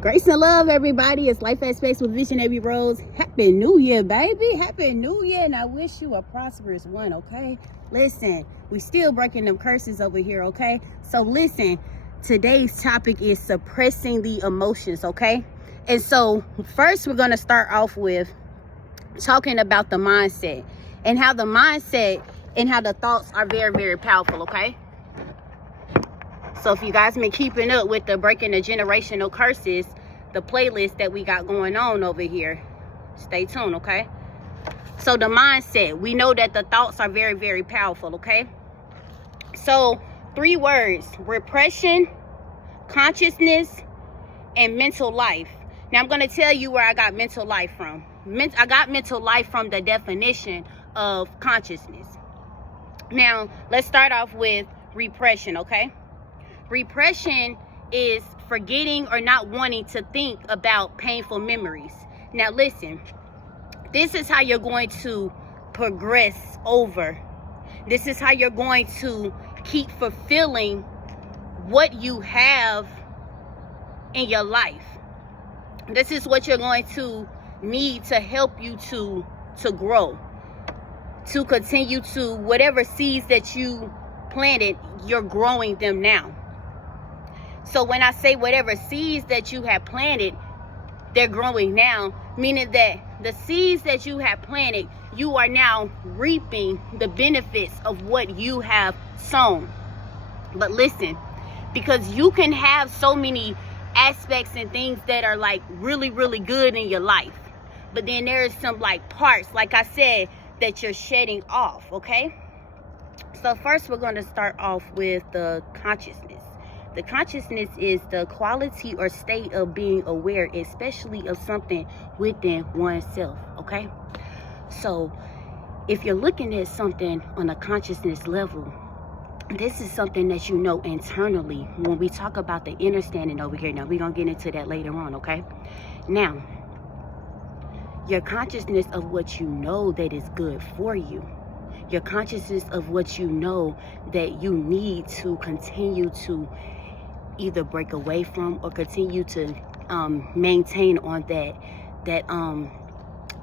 Grace and love, everybody. It's Life at Space with Visionary Rose. Happy New Year, baby. Happy New Year, and I wish you a prosperous one, okay? Listen, we still breaking them curses over here, okay? So listen, today's topic is suppressing the emotions, okay? And so first we're going to start off with talking about the mindset and how the mindset and how the thoughts are very, very powerful, okay? So if you guys been keeping up with the Breaking the Generational Curses, the playlist that we got going on over here, stay tuned, okay? So the mindset, we know that the thoughts are very, very powerful, okay? So 3 words: repression, consciousness, and mental life. Now I'm going to tell you where I got mental life from. I got mental life from the definition of consciousness. Now let's start off with repression, okay? Repression is forgetting or not wanting to think about painful memories. Now listen, this is how you're going to progress over. This is how you're going to keep fulfilling what you have in your life. This is what you're going to need to help you to grow, to continue to whatever seeds that you planted, you're growing them now. So when I say whatever seeds that you have planted, they're growing now, meaning that the seeds that you have planted, you are now reaping the benefits of what you have sown. But listen, because you can have so many aspects and things that are like really, really good in your life, but then there is some like parts, like I said, that you're shedding off, okay? So first we're going to start off with the consciousness. The consciousness is the quality or state of being aware, especially of something within oneself, okay? So if you're looking at something on a consciousness level, this is something that you know internally. When we talk about the understanding over here, now we're going to get into that later on, okay? Now, your consciousness of what you know that is good for you. Your consciousness of what you know that you need to continue to either break away from or continue to maintain on that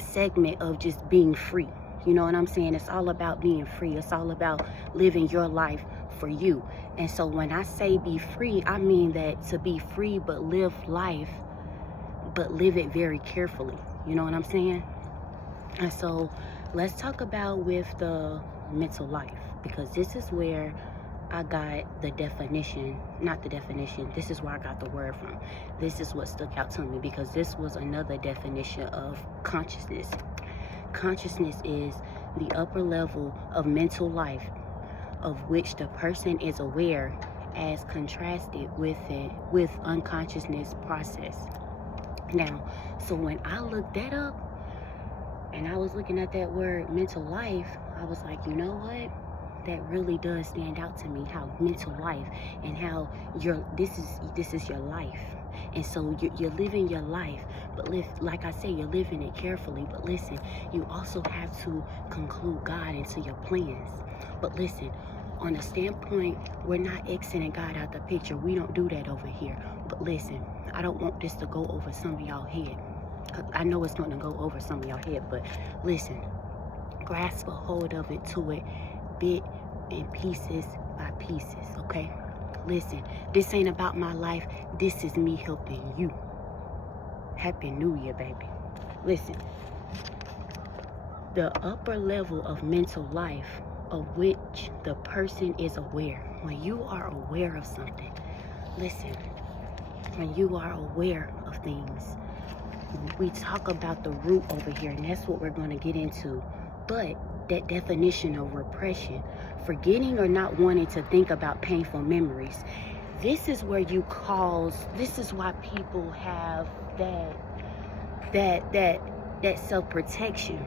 segment of just being free. You know what I'm saying? It's all about being free. It's all about living your life for you. And so when I say be free, I mean that to be free but live life, but live it very carefully. You know what I'm saying? And so let's talk about with the mental life, because this is where I got the definition, not the definition, this is where I got the word from. This is what stuck out to me, because this was another definition of consciousness. Consciousness is the upper level of mental life of which the person is aware, as contrasted with unconsciousness process. Now, so when I looked that up and I was looking at that word mental life, I was like, you know what? That really does stand out to me, how mental life and how this is your life. And so you're living your life, but like I say, you're living it carefully. But listen, you also have to conclude God into your plans. But listen, on a standpoint, we're not exiting God out the picture. We don't do that over here. But listen, I don't want this to go over some of y'all head. I know it's going to go over some of y'all head, but listen, grasp a hold of it to it, bit and pieces by pieces, okay? Listen, this ain't about my life. This is me helping you. Happy New Year, baby. Listen, the upper level of mental life of which the person is aware. When you are aware of something, listen, when you are aware of things, we talk about the root over here, and that's what we're going to get into. But that definition of repression, forgetting or not wanting to think about painful memories, this is where this is why people have that self-protection.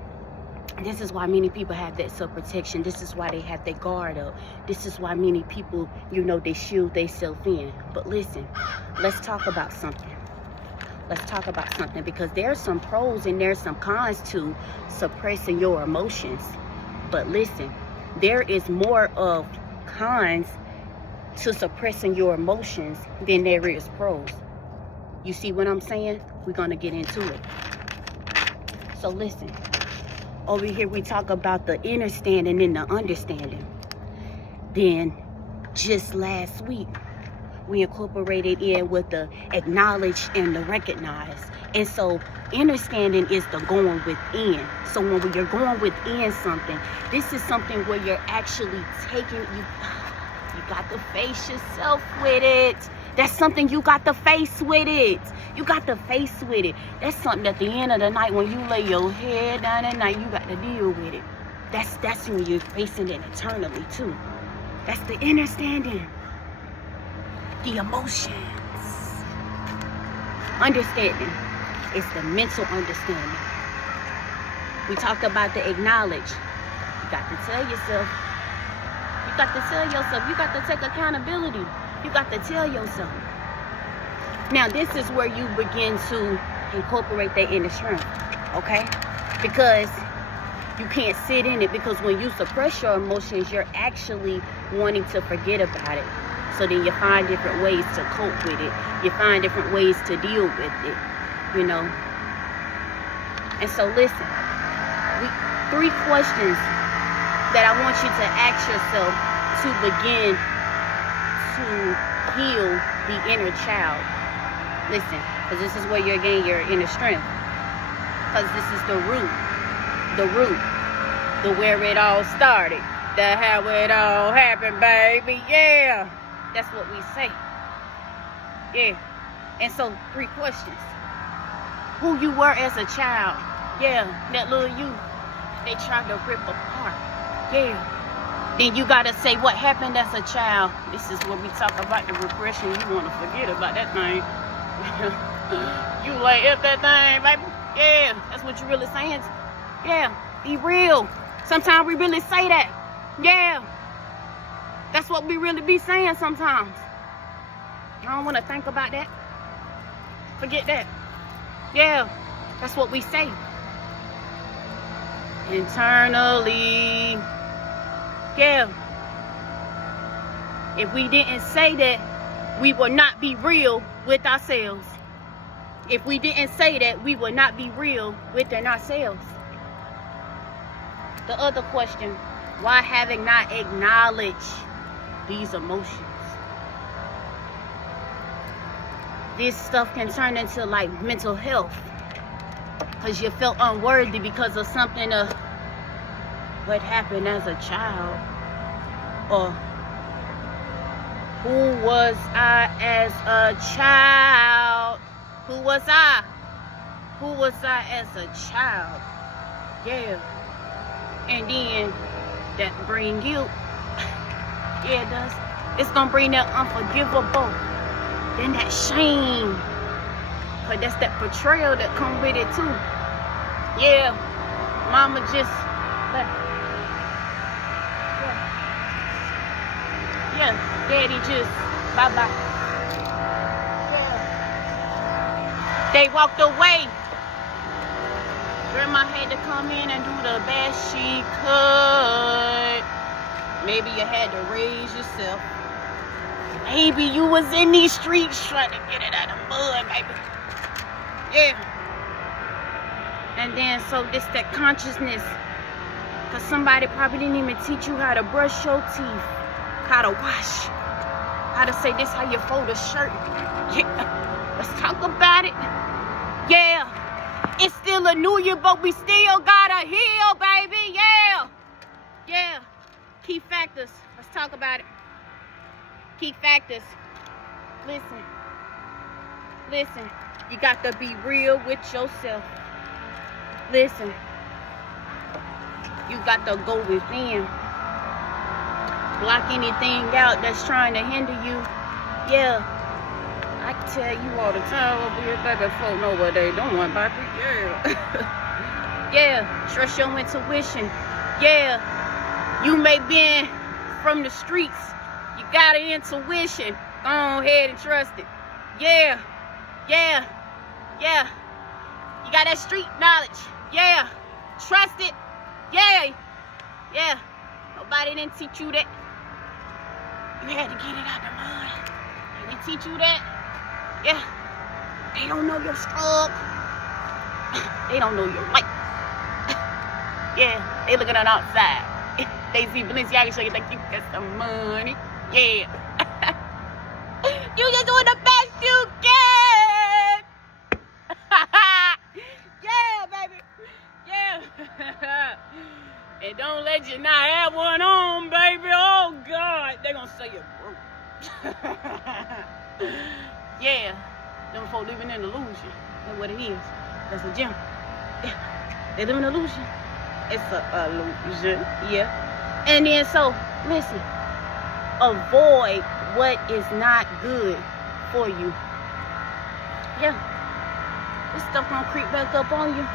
This is why many people have that self-protection. This is why they have their guard up. This is why many people, you know, they shield themselves in. But listen, let's talk about something. Let's talk about something, because there's some pros and there's some cons to suppressing your emotions. But listen, there is more of cons to suppressing your emotions than there is pros. You see what I'm saying? We're going to get into it. So listen, over here we talk about the understanding and the understanding. Then just last week, we incorporated in with the acknowledge and the recognize. And so understanding is the going within. So when you're going within something, this is something where you're actually taking, you got to face yourself with it. That's something you got to face with it. You got to face with it. That's something at the end of the night when you lay your head down at night, you got to deal with it. That's when you're facing it eternally too. That's the understanding. The emotions. Understanding is the mental understanding. We talked about the acknowledge. You got to tell yourself. You got to tell yourself. You got to take accountability. You got to tell yourself. Now, this is where you begin to incorporate that inner strength, okay? Because you can't sit in it, because when you suppress your emotions, you're actually wanting to forget about it. So then you find different ways to cope with it. You find different ways to deal with it, you know? And so listen, 3 questions that I want you to ask yourself to begin to heal the inner child. Listen, because this is where you're getting your inner strength. Because this is the root, the where it all started, the how it all happened, baby, yeah. That's what we say, yeah. And so 3 questions. Who you were as a child, yeah, that little you, they tried to rip apart, yeah. Then you gotta say what happened as a child. This is where we talk about the repression. You wanna forget about that thing. You like F that thing, baby. Yeah, that's what you really saying. Yeah, be real. Sometimes we really say that. Yeah, that's what we really be saying sometimes. I don't want to think about that. Forget that. Yeah, that's what we say. Internally. Yeah. If we didn't say that, we will not be real with ourselves. If we didn't say that, we will not be real within ourselves. The other question, why having not acknowledged these emotions? This stuff can turn into like mental health, because you felt unworthy because of something of what happened as a child, or who was I as a child? Who was I? Who was I as a child? Yeah. And then that bring guilt. Yeah, it does. It's gonna bring that unforgivable. Then that shame. Cause that's that betrayal that come with it too. Yeah. Mama just left. Yeah. Daddy just bye-bye. They walked away. Grandma had to come in and do the best she could. Maybe you had to raise yourself. Maybe you was in these streets trying to get it out of the mud, baby. Yeah. And then so this that consciousness. Because somebody probably didn't even teach you how to brush your teeth. How to wash. How to say this, how you fold a shirt. Yeah. Let's talk about it. Yeah. It's still a new year, but we still gotta heal, baby. Yeah. Yeah. Key factors. Let's talk about it. Key factors. Listen. Listen. You got to be real with yourself. Listen. You got to go within. Block anything out that's trying to hinder you. Yeah. I tell you all the time over here, baby, folk know what they doing, baby. Yeah. Yeah. Trust your intuition. Yeah. You may be from the streets. You got an intuition. Go ahead and trust it. Yeah. Yeah. Yeah. You got that street knowledge. Yeah. Trust it. Yeah. Yeah. Nobody didn't teach you that. You had to get it out the mud. They didn't teach you that. Yeah. They don't know your struggle. They don't know your life. Yeah, they looking on outside. They see Balenciaga show you like you got some money. Yeah. You just doing the best you can. Yeah, baby. Yeah. And don't let you not have one on, baby. Oh, God. They gonna say you're broke. Yeah. Them folks living in illusion. That's what it is. That's a gem. They live in illusion. It's a illusion. Yeah. And then, so, listen. Avoid what is not good for you. Yeah. This stuff gonna creep back up on you.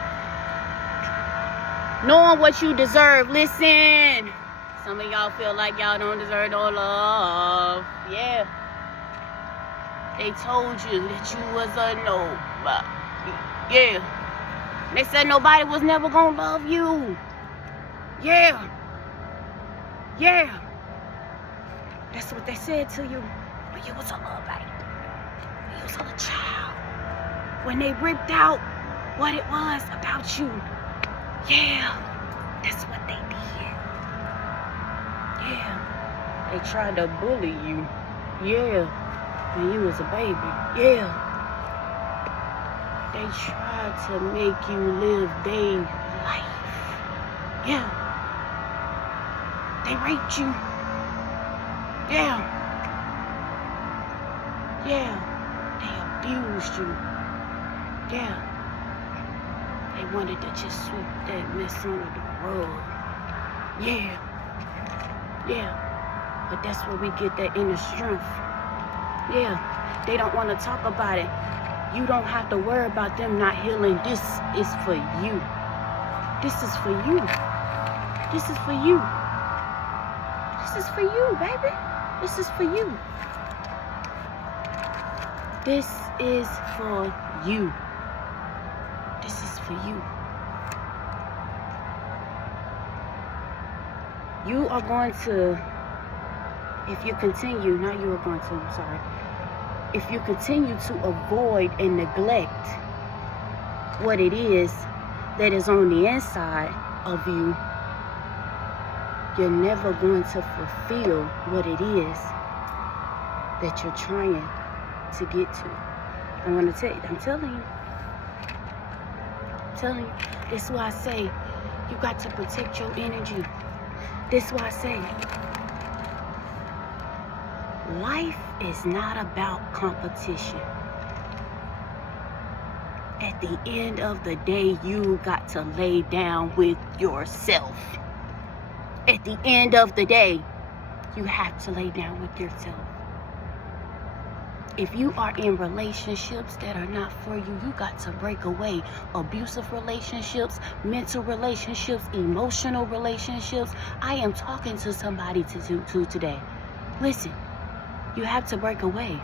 Knowing what you deserve. Listen. Some of y'all feel like y'all don't deserve no love. Yeah. They told you that you was a nobody. Yeah. They said nobody was never gonna love you. Yeah. Yeah. That's what they said to you when you was a little baby. When you was a little child. When they ripped out what it was about you. Yeah. That's what they did. Yeah. They tried to bully you. Yeah. When you was a baby. Yeah. They tried to make you live their life. Yeah. They raped you. Yeah. Yeah. They abused you. Yeah. They wanted to just sweep that mess under the rug. Yeah. Yeah. But that's where we get that inner strength. Yeah. They don't want to talk about it. You don't have to worry about them not healing. This is for you. This is for you. This is for you. This is for you, baby. This is for you. This is for you. This is for you. You are going to, if you continue, not you are going to, I'm sorry. If you continue to avoid and neglect what it is that is on the inside of you, you're never going to fulfill what it is that you're trying to get to. I'm going to tell you, I'm telling you. I'm telling you. This is why I say you got to protect your energy. This is why I say life is not about competition. At the end of the day, you got to lay down with yourself. At the end of the day, you have to lay down with yourself. If you are in relationships that are not for you, you got to break away. Abusive relationships, mental relationships, emotional relationships. I am talking to somebody to today. Listen, you have to break away.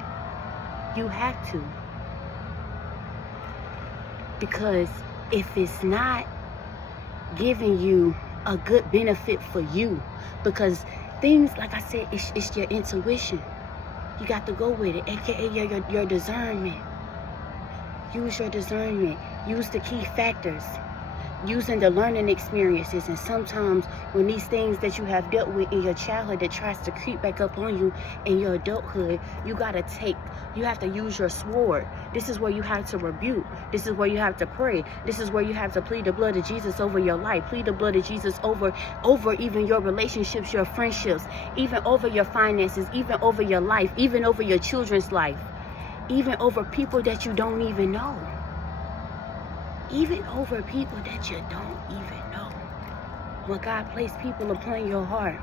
You have to. Because if it's not giving you a good benefit for you, because things, like I said, it's your intuition. You got to go with it, aka your discernment. Use your discernment. Use the key factors. Using the learning experiences. And sometimes when these things that you have dealt with in your childhood that tries to creep back up on you in your adulthood, you have to use your sword. This is where you have to rebuke. This is where you have to pray. This is where you have to plead the blood of Jesus over your life. Plead the blood of Jesus over even your relationships, your friendships, even over your finances, even over your life, even over your children's life, even over people that you don't even know. Even over people that you don't even know. When God placed people upon your heart,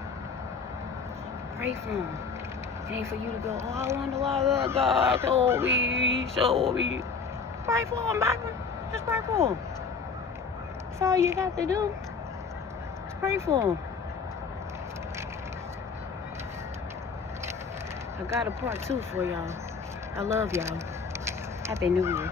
pray for them. It ain't for you to go, oh, I wonder why God told me, showed me. Pray for them, baby. Just pray for them. That's all you got to do. Just pray for them. I got a part 2 for y'all. I love y'all. Happy New Year.